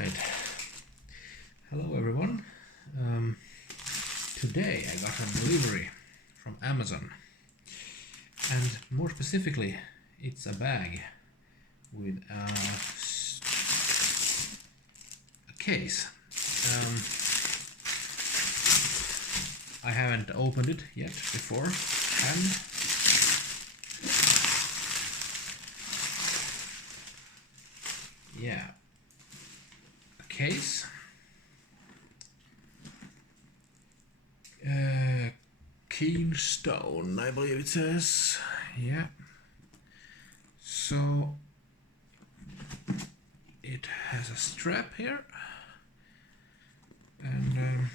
Alright, hello everyone. Today I got a delivery from Amazon, and more specifically it's a bag with a case. I haven't opened it yet before, and yeah, a case. Keenstone, I believe it says. Yeah. So it has a strap here, and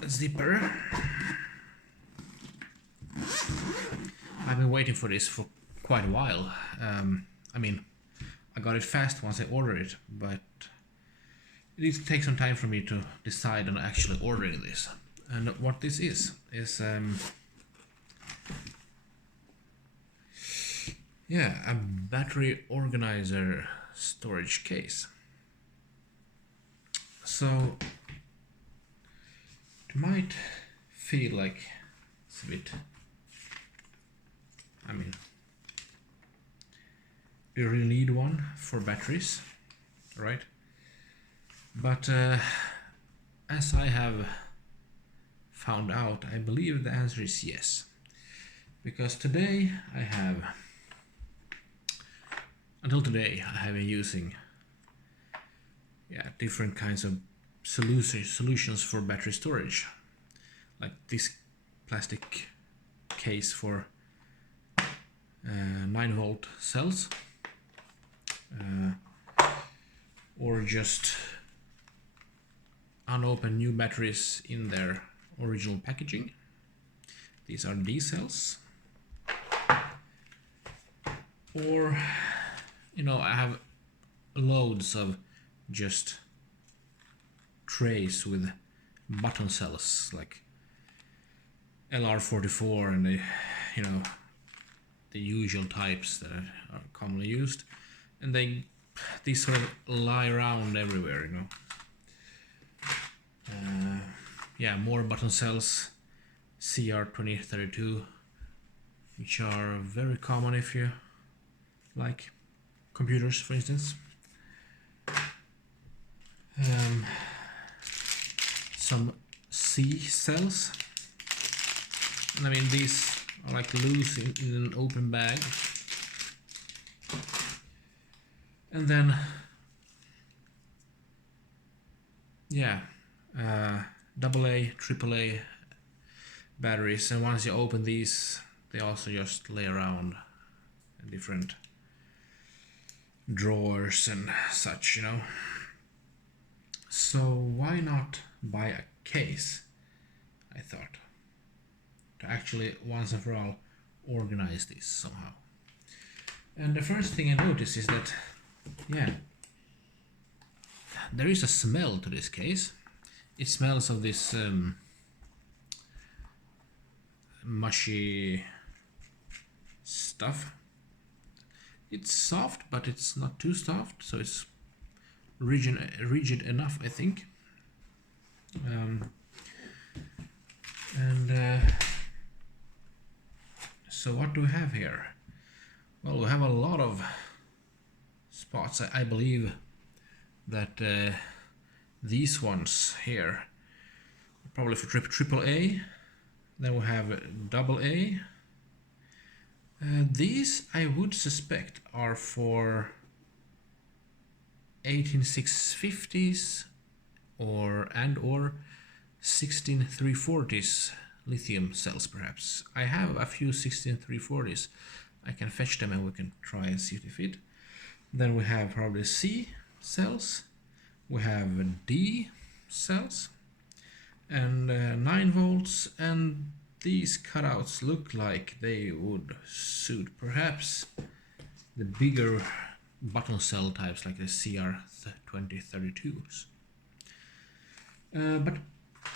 a zipper. I've been waiting for this for quite a while. I mean, I got it fast once I ordered it, but it needs to take some time for me to decide on actually ordering this. And what this is a battery organizer storage case. So it might feel like it's a bit, you really need one for batteries, right? But as I have found out, I believe the answer is yes. Because until today, I have been using different kinds of solutions for battery storage. Like this plastic case for 9-volt cells. Or just unopened new batteries in their original packaging. These are D cells. Or, I have loads of just trays with button cells like LR44 and the usual types that are commonly used, and these sort of lie around everywhere, more button cells, CR2032, which are very common if you like computers, for instance. Some C cells, and these are like loose in an open bag. And then AA, AAA batteries, and once you open these, they also just lay around in different drawers and such, So why not buy a case, I thought, to actually once and for all organize this somehow. And the first thing I noticed is that there is a smell to this case. It smells of this mushy stuff. It's soft, but it's not too soft, so it's rigid enough, I think. So what do we have here? Well, we have a lot of spots. I believe that these ones here are probably for AAA. Then we have AA. These I would suspect are for 18650s or 16340s lithium cells, perhaps. I have a few 16340s. I can fetch them and we can try and see if they fit. Then we have probably C cells. We have D cells and 9 volts, and these cutouts look like they would suit perhaps the bigger button cell types like the CR2032s. But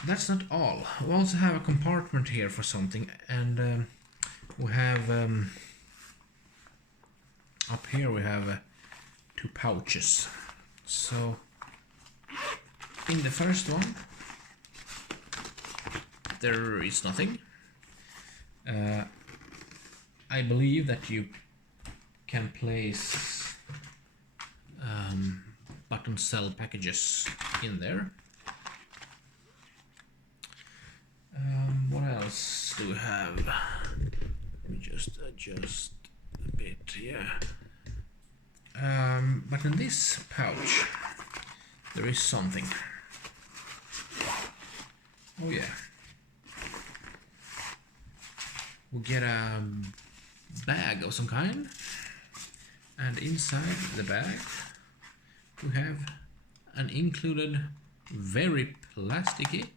that's not all. We also have a compartment here for something, and we have up here we have 2 pouches. So in the first one there is nothing. I believe that you can place button cell packages in there. What else do we have? Let me just adjust a bit, yeah. But in this pouch there is something. Oh yeah. We get a bag of some kind, and inside the bag we have an included very plasticky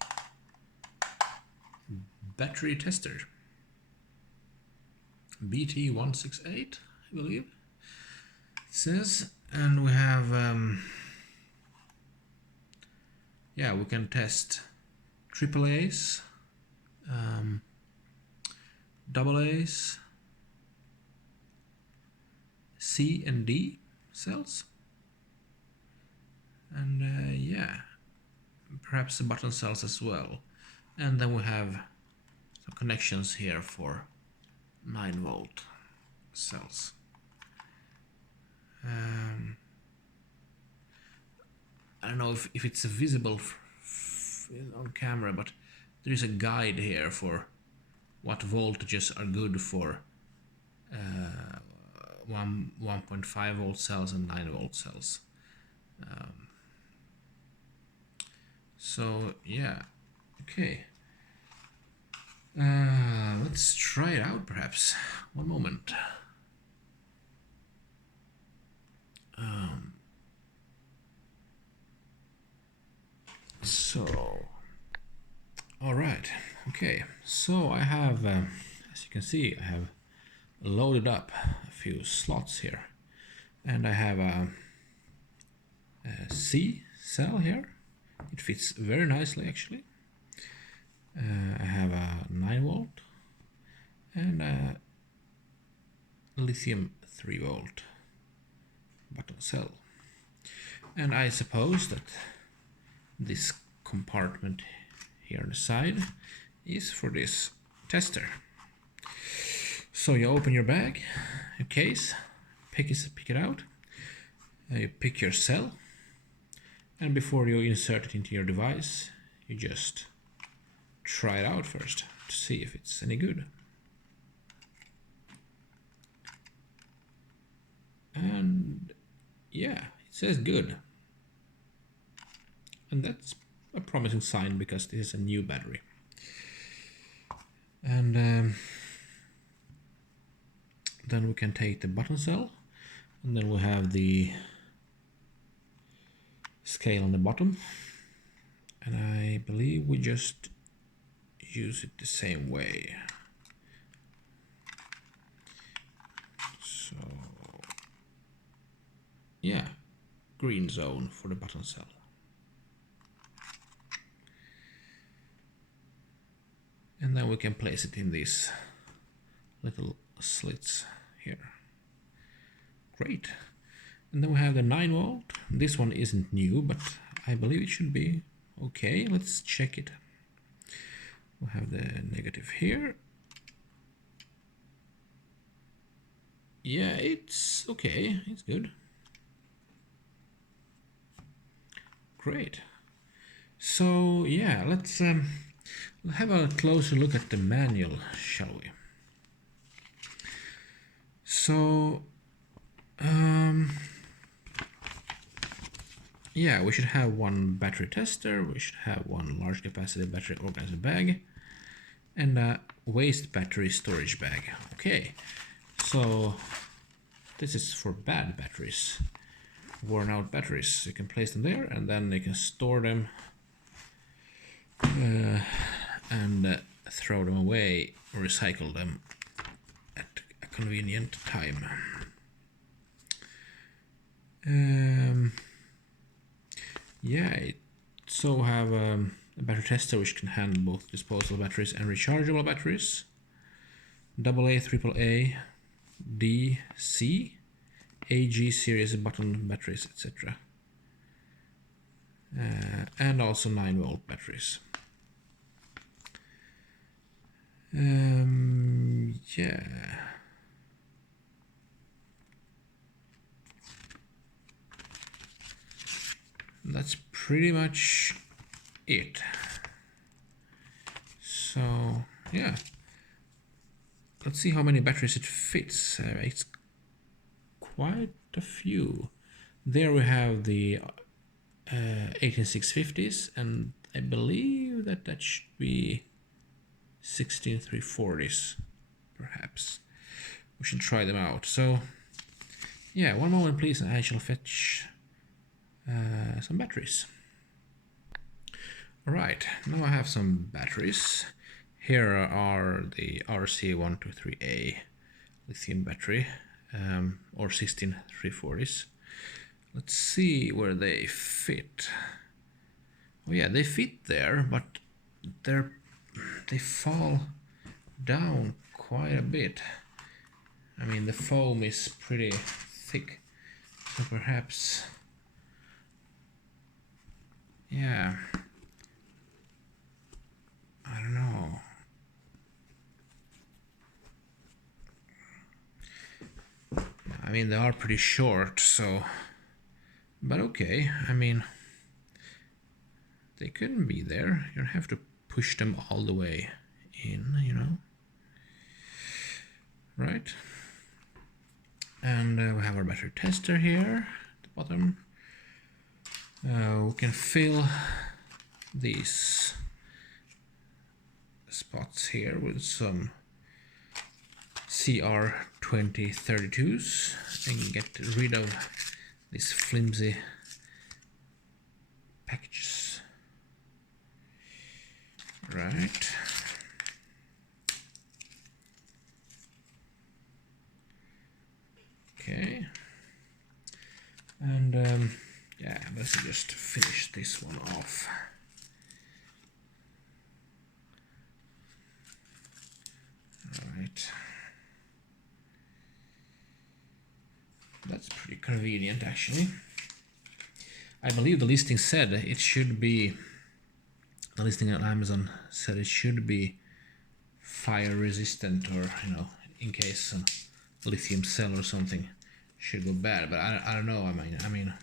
battery tester, BT168 I believe it says, and we have yeah, we can test AAAs, AA's, C and D cells, and yeah, perhaps the button cells as well. And then we have some connections here for 9-volt cells. I don't know if it's visible on camera, but there is a guide here for what voltages are good for 1.5 volt cells and 9-volt cells. So yeah, okay. Let's try it out perhaps. One moment. All right, okay. So I have, as you can see, I have loaded up a few slots here, and I have a C cell here. It fits very nicely actually. I have a 9-volt and a lithium 3-volt button cell, and I suppose that this compartment here on the side is for this tester. So you open your bag, your case, pick it out, you pick your cell, and before you insert it into your device, you just try it out first to see if it's any good. And yeah, it says good. And that's a promising sign because this is a new battery. And then we can take the button cell, and then we have the scale on the bottom, and I believe we just use it the same way. So yeah, green zone for the button cell. And then we can place it in these little slits here. Great. And then we have the 9-volt. This one isn't new, but I believe it should be okay. Let's check it. We have the negative here. Yeah, it's okay. It's good. Great. So yeah, let's have a closer look at the manual, shall we? So yeah, we should have one battery tester, we should have one large capacity battery organizer bag, and a waste battery storage bag. Okay, so this is for bad batteries, worn out batteries. You can place them there, and then you can store them and throw them away or recycle them at a convenient time. Yeah, it so have a battery tester which can handle both disposable batteries and rechargeable batteries. AA, AAA, D, C, AG series button batteries, etc. And also 9-volt batteries. Yeah. That's pretty much it. So yeah, let's see how many batteries it fits. It's quite a few. There we have the 18650s, and I believe that should be 16340s, perhaps. We should try them out. So yeah, one moment please, and I shall fetch some batteries. Alright, now I have some batteries. Here are the RC123A lithium battery, or 16340s. Let's see where they fit. Oh yeah, they fit there, but they fall down quite a bit. I mean, the foam is pretty thick, so perhaps, yeah, I don't know. I mean, they are pretty short, so, but okay, I mean, they couldn't be there. You have to push them all the way in, you know, right? And we have our battery tester here at the bottom. We can fill these spots here with some CR2032s and get rid of these flimsy packages. Right. Okay. And yeah, let's just finish this one off. Right. That's pretty convenient, actually. I believe the listing said it should be, the listing on Amazon said it should be fire resistant, or, you know, in case a lithium cell or something should go bad, but I don't know. I mean,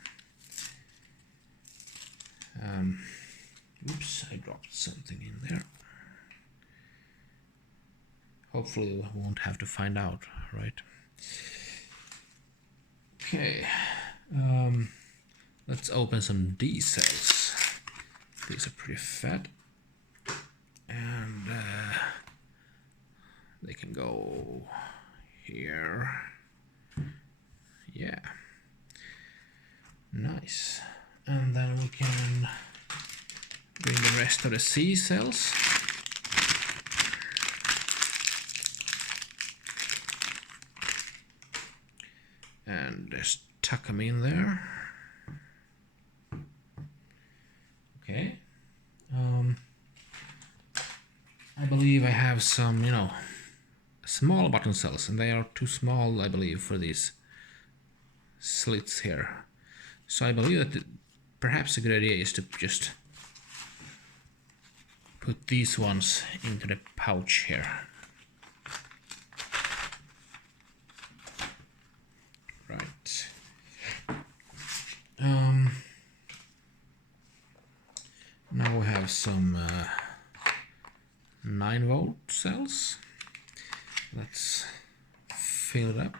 oops, I dropped something in there. Hopefully we won't have to find out, right? Okay, let's open some D cells. These are pretty fat, and they can go here. Yeah, nice. And then we can bring the rest of the C cells. And just tuck them in there. Okay. I believe I have some, you know, small button cells, and they are too small, I believe, for these slits here. So I believe that perhaps a good idea is to just put these ones into the pouch here. Right. Now we have some 9-volt cells. Let's fill it up.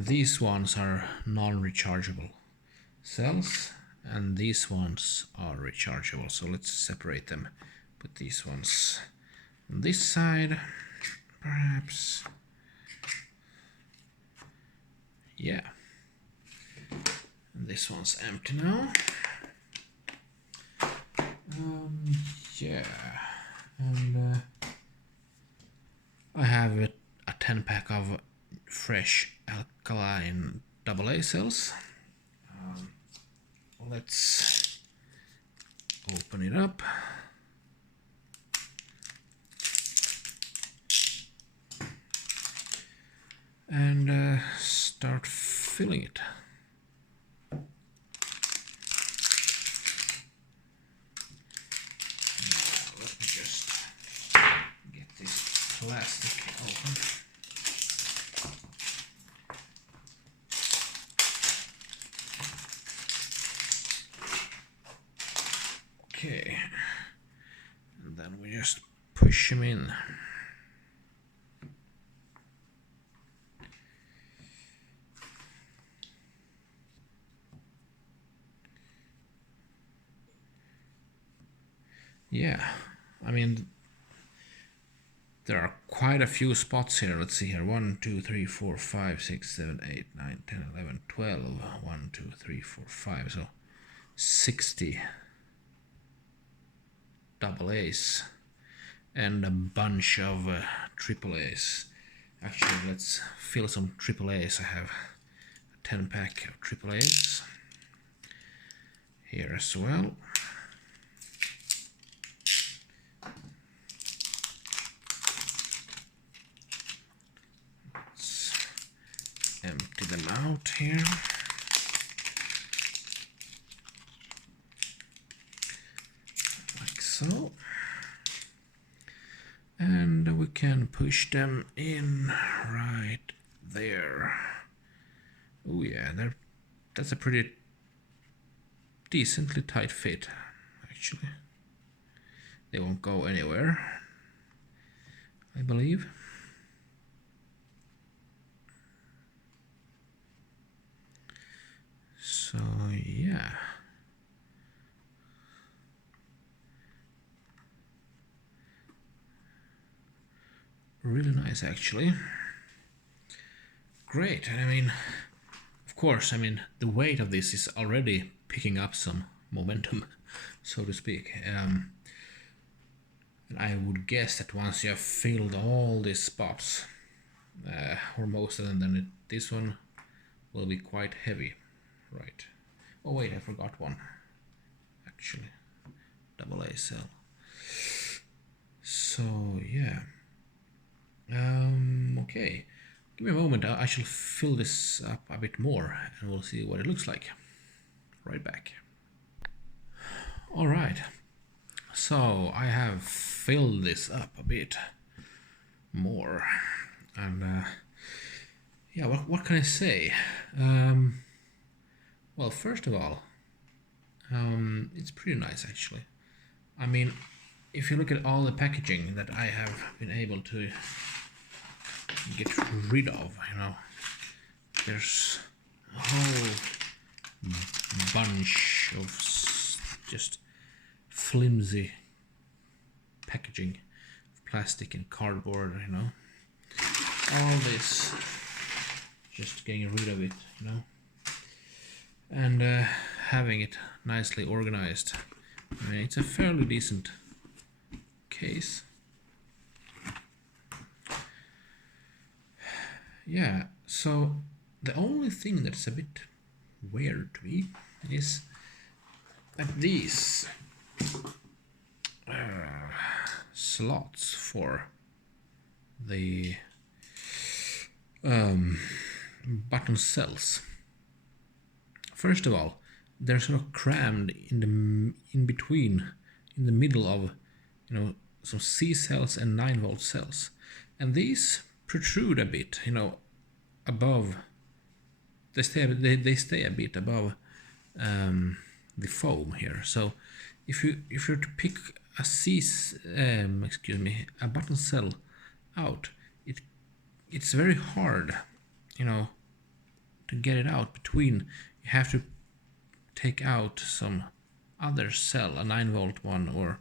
These ones are non-rechargeable cells, and these ones are rechargeable. So let's separate them. Put these ones on this side, perhaps. Yeah. And this one's empty now. Yeah. And I have a 10-pack of fresh alkaline AA cells. Let's open it up. filling it. Let me just get this plastic open. Okay, and then we just push them in. Yeah, I mean, there are quite a few spots here. Let's see here. 1, 2, 3, 4, 5, 6, 7, 8, 9, 10, 11, 12. 1, 2, 3, 4, 5. So 60 double A's and a bunch of triple A's. Actually, let's fill some triple A's. I have a 10 pack of triple A's here as well. Empty them out here. Like so. And we can push them in right there. Oh yeah, that's a pretty decently tight fit, actually. They won't go anywhere, I believe. So yeah, really nice actually. Great. I mean, of course, I mean the weight of this is already picking up some momentum, so to speak. And I would guess that once you have filled all these spots, or most of them, then this one will be quite heavy. Right. Oh wait, I forgot one. Actually, double A cell. So yeah. Okay. Give me a moment. I shall fill this up a bit more, and we'll see what it looks like. Right back. All right. So I have filled this up a bit more, and yeah. What can I say? Well, first of all, it's pretty nice actually. I mean, if you look at all the packaging that I have been able to get rid of, you know, there's a whole bunch of just flimsy packaging of plastic and cardboard, you know, all this, just getting rid of it, you know, and having it nicely organized. I mean, it's a fairly decent case. Yeah, so the only thing that's a bit weird to me is that these slots for the button cells. First of all, they're sort of crammed in between, in the middle of, you know, some C cells and 9-volt cells, and these protrude a bit, you know, above. They stay a bit above the foam here. So if you're to pick a a button cell out, it's very hard, you know, to get it out between. You have to take out some other cell, a 9-volt one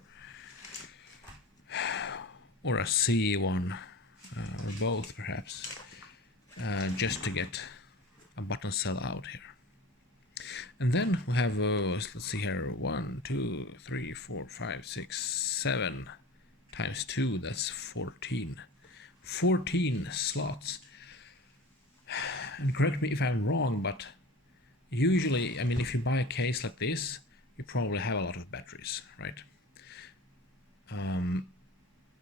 or a C one, or both perhaps, just to get a button cell out here. And then we have, let's see here, 1, 2, 3, 4, 5, 6, 7 times 2, that's 14. 14 slots. And correct me if I'm wrong, but usually, I mean, if you buy a case like this, you probably have a lot of batteries, right? And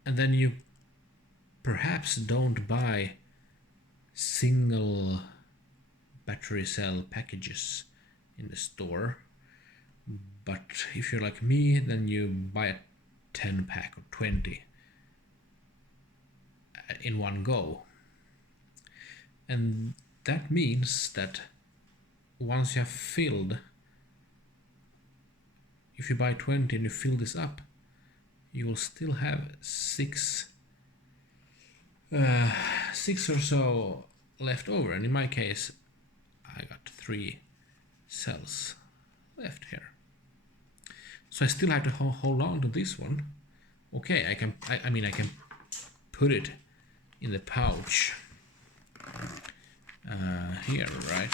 then you perhaps don't buy single battery cell packages in the store, but if you're like me, then you buy a 10 pack or 20 in one go. And that means that once you have filled, if you buy 20 and you fill this up, you will still have six or so left over. And in my case, I got 3 cells left here. So I still have to hold on to this one. Okay, I can put it in the pouch here, right?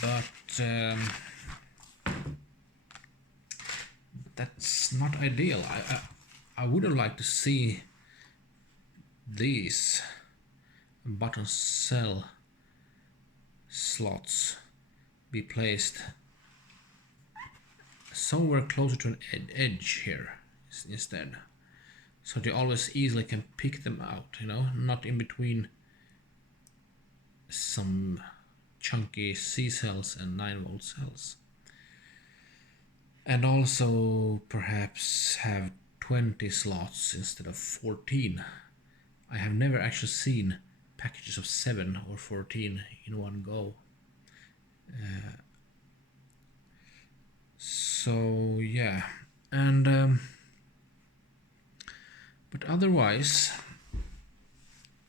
But that's not ideal. I wouldn't like to see these button cell slots be placed somewhere closer to an edge here instead, so they always easily can pick them out, you know, not in between some chunky C cells and 9-volt cells. And also perhaps have 20 slots instead of 14. I have never actually seen packages of 7 or 14 in one go. So yeah, and but otherwise,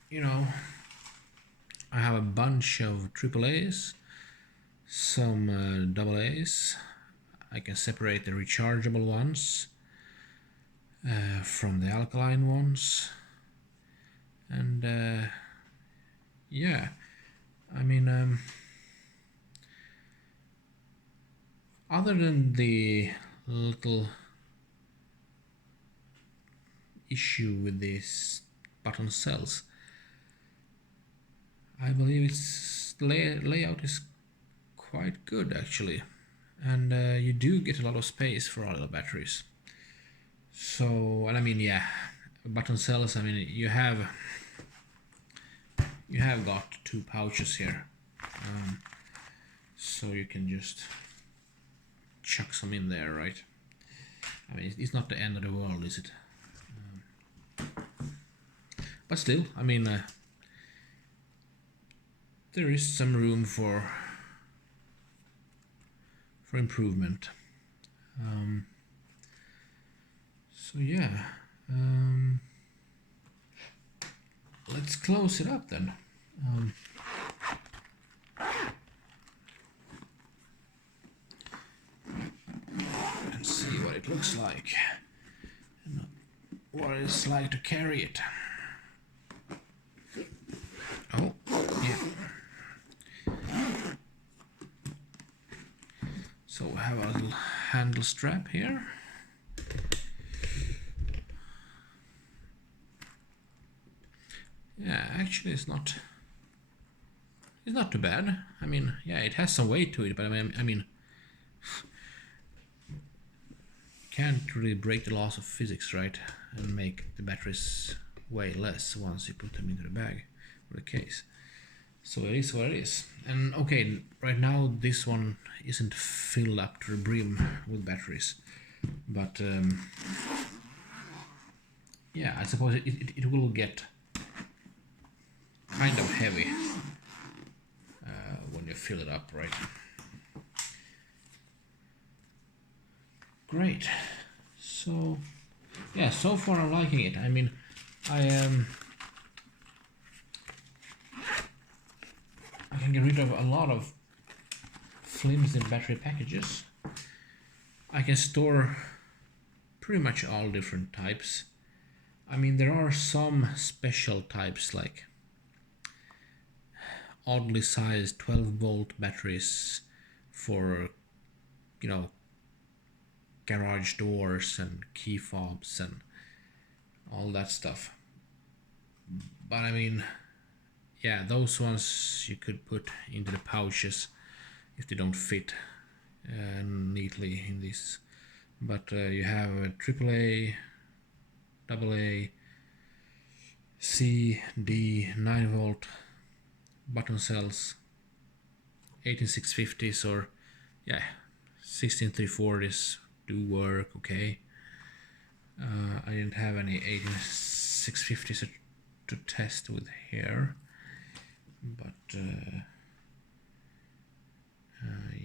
you know, I have a bunch of AAAs, some AAs. I can separate the rechargeable ones from the alkaline ones, and yeah, I mean, other than the little issue with these button cells, I believe its layout is quite good actually, and you do get a lot of space for all the batteries. So, and I mean, yeah, button cells, I mean, you have got 2 pouches here, so you can just chuck some in there, right? I mean, it's not the end of the world, is it? But still, I mean, there is some room for improvement. So yeah, let's close it up then. And see what it looks like and what it's like to carry it. Oh, yeah. So we have a little handle strap here. Yeah, actually it's not too bad. I mean, yeah, it has some weight to it, but I mean you can't really break the laws of physics, right? And make the batteries weigh less once you put them into the bag or the case. So it is what it is. And okay, right now this one isn't filled up to the brim with batteries, but yeah, I suppose it will get kind of heavy when you fill it up, right? Great. So yeah, so far I'm liking it. I mean, I can get rid of a lot of flimsy battery packages. I can store pretty much all different types. I mean, there are some special types like oddly sized 12-volt batteries for, you know, garage doors and key fobs and all that stuff. But I mean, yeah, those ones you could put into the pouches if they don't fit neatly in this. But you have a AAA, AA, C, D, 9-volt, button cells, 18650s or yeah, 16340s do work okay. I didn't have any 18650s to test with here, but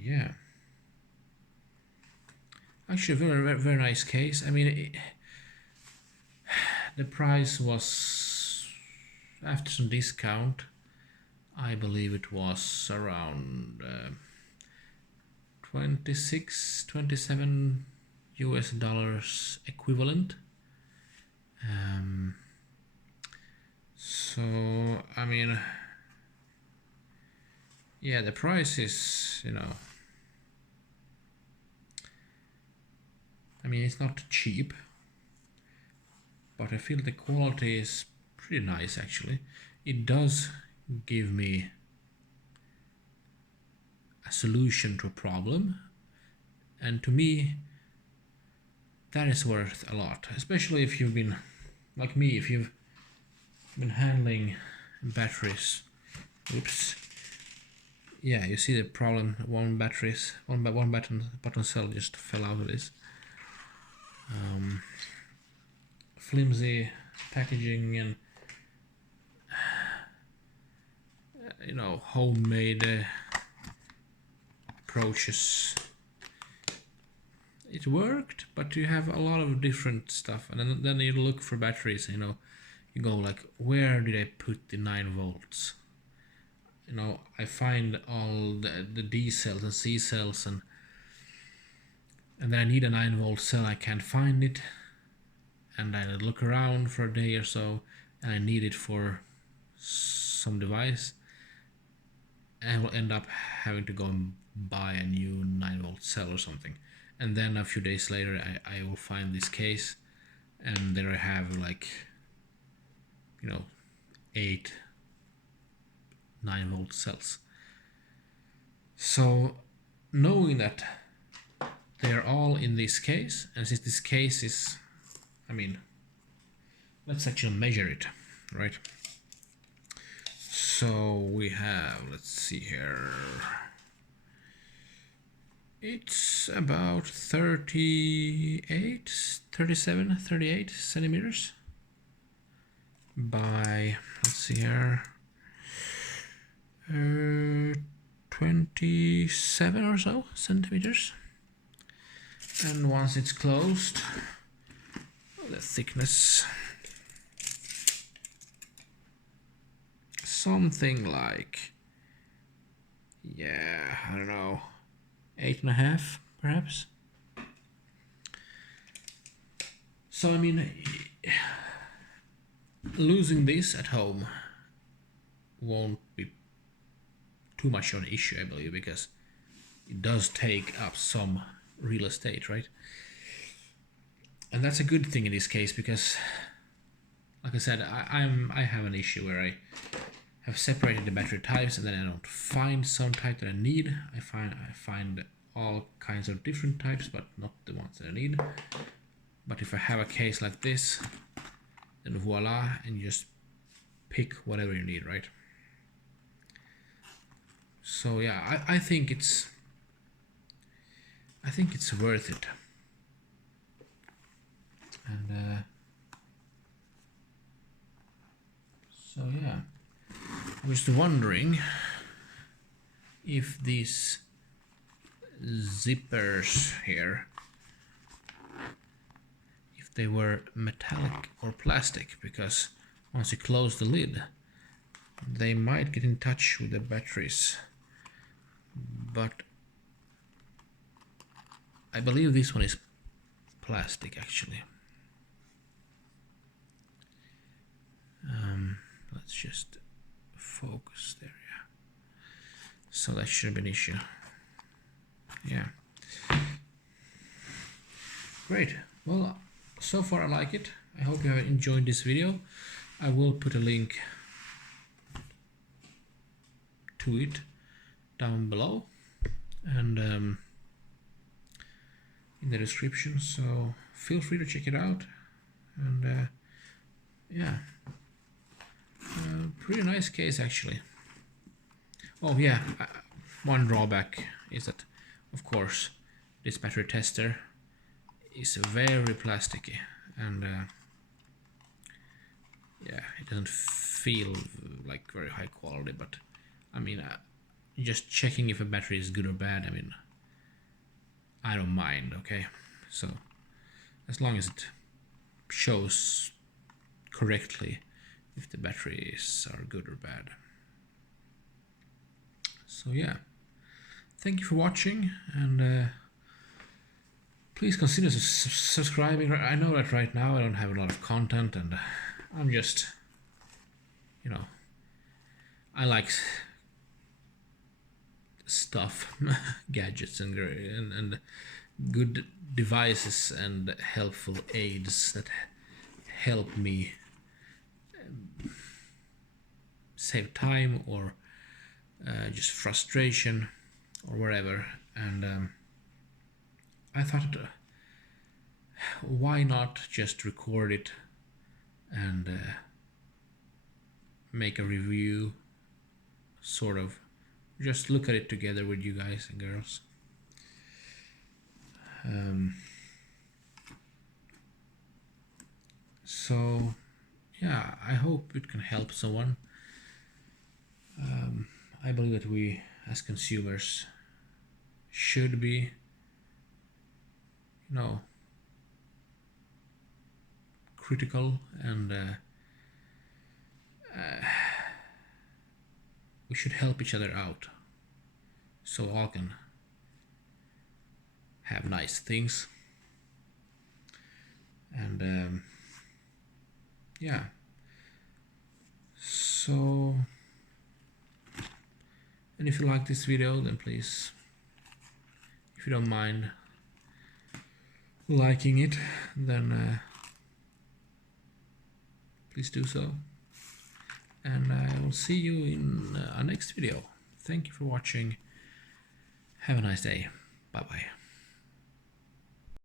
yeah, actually very nice case. I mean, the price was, after some discount, I believe it was around 26, 27 US dollars equivalent. So I mean, yeah, the price is, you know, I mean, it's not cheap, but I feel the quality is pretty nice actually. It does give me a solution to a problem, and to me that is worth a lot, especially if you've been like me, if you've been handling batteries. Oops. Yeah, you see the problem. One button cell just fell out of this. Flimsy packaging and you know, homemade approaches. It worked, but you have a lot of different stuff, and then you look for batteries. You know, you go like, where did I put the 9 volts? You know, I find all the D cells and C cells, and then I need a 9-volt cell. I can't find it, and I look around for a day or so, and I need it for some device, and I will end up having to go and buy a new 9-volt cell or something. And then a few days later I will find this case, and there I have like, you know, 8 9-volt cells. So knowing that they're all in this case, and since this case is, I mean, let's actually measure it, right? So we have, let's see here, it's about 38 centimeters by, let's see here, 27 or so centimeters. And once it's closed, the thickness, something like, yeah, I don't know, 8.5 perhaps. So I mean, losing this at home won't be too much of an issue, I believe, because it does take up some real estate, right? And that's a good thing in this case, because like I said, I have an issue where I have separated the battery types, and then I don't find some type that I need. I find all kinds of different types, but not the ones that I need. But if I have a case like this, then voila, and you just pick whatever you need, right? So yeah, I think it's worth it. And so yeah, I was wondering if these zippers here, if they were metallic or plastic, because once you close the lid, they might get in touch with the batteries. But I believe this one is plastic actually. Let's just focus there, yeah. So that shouldn't be an issue. Yeah. Great. Well, so far I like it. I hope you have enjoyed this video. I will put a link to it down below and in the description, so feel free to check it out. And yeah, pretty nice case actually. Oh yeah, one drawback is that, of course, this battery tester is very plasticky, and yeah, it doesn't feel like very high quality. But I mean, just checking if a battery is good or bad, I mean, I don't mind. Okay, so as long as it shows correctly if the batteries are good or bad. So yeah, thank you for watching, and please consider subscribing. I know that right now I don't have a lot of content, and I'm just, you know, I like stuff, gadgets, and good devices and helpful aids that help me save time or just frustration or whatever. And I thought, why not just record it and make a review, sort of, just look at it together with you guys and girls. So yeah, I hope it can help someone. I believe that we as consumers should be, critical, and we should help each other out so all can have nice things. And yeah, so, and if you like this video, then please, if you don't mind liking it, then please do so, and I will see you in our next video. Thank you for watching. Have a nice day. Bye bye.